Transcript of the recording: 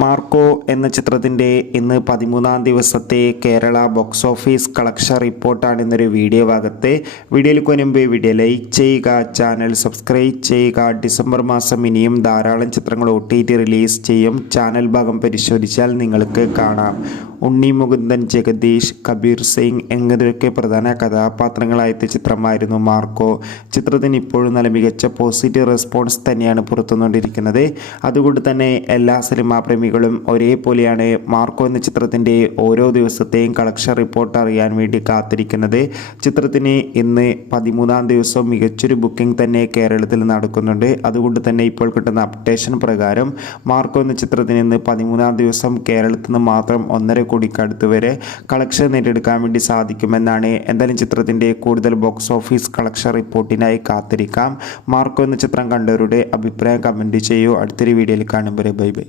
Marco എന്ന ചിത്രത്തിൻ്റെ ഇന്ന് 13-ാം ദിവസത്തെ കേരള ബോക്സ് ഓഫീസ് കളക്ഷൻ റിപ്പോർട്ടാണ് ഇന്നൊരു വീഡിയോ ഭാഗത്ത്. വീഡിയോയിൽ മുൻപ് വീഡിയോ ലൈക്ക് ചെയ്യുക, ചാനൽ സബ്സ്ക്രൈബ് ചെയ്യുക. ഡിസംബർ മാസം ഇനിയും ധാരാളം ചിത്രങ്ങൾ OTT റിലീസ് ചെയ്യും. ചാനൽ ഭാഗം പരിശോധിച്ചാൽ നിങ്ങൾക്ക് കാണാം. ഉണ്ണി മുകുന്ദൻ, ജഗദീഷ്, കബീർ സിംഗ് എന്നിവരൊക്കെ പ്രധാന കഥാപാത്രങ്ങളായെത്തിയ ചിത്രമായിരുന്നു മാർക്കോ. ചിത്രത്തിന് ഇപ്പോഴും നല്ല മികച്ച പോസിറ്റീവ് റെസ്പോൺസ് തന്നെയാണ് പുറത്തുകൊണ്ടിരിക്കുന്നത്. അതുകൊണ്ട് തന്നെ എല്ലാ സിനിമാ പ്രേമികളും ഒരേപോലെയാണ് മാർക്കോ എന്ന ചിത്രത്തിൻ്റെ ഓരോ ദിവസത്തെയും കളക്ഷൻ റിപ്പോർട്ട് അറിയാൻ വേണ്ടി കാത്തിരിക്കുന്നത്. ചിത്രത്തിന് ഇന്ന് 13-ാം ദിവസം മികച്ചൊരു ബുക്കിംഗ് തന്നെ കേരളത്തിൽ നടക്കുന്നുണ്ട്. അതുകൊണ്ട് തന്നെ ഇപ്പോൾ കിട്ടുന്ന അപ്ഡേഷൻ പ്രകാരം മാർക്കോ എന്ന ചിത്രത്തിന് ഇന്ന് 13-ാം ദിവസം കേരളത്തിൽ നിന്ന് മാത്രം 1.5 കോടിക്കടുത്ത് വരെ കളക്ഷൻ നേടിയെടുക്കാൻ വേണ്ടി സാധിക്കുമെന്നാണ്. എന്തായാലും ചിത്രത്തിൻ്റെ കൂടുതൽ ബോക്സ് ഓഫീസ് കളക്ഷൻ റിപ്പോർട്ടിനായി കാത്തിരിക്കാം. മാർക്കോ എന്ന ചിത്രം കണ്ടവരുടെ അഭിപ്രായം കമൻറ്റ് ചെയ്യൂ. അടുത്തൊരു വീഡിയോയിൽ കാണുമ്പോൾ ബൈ ബൈ.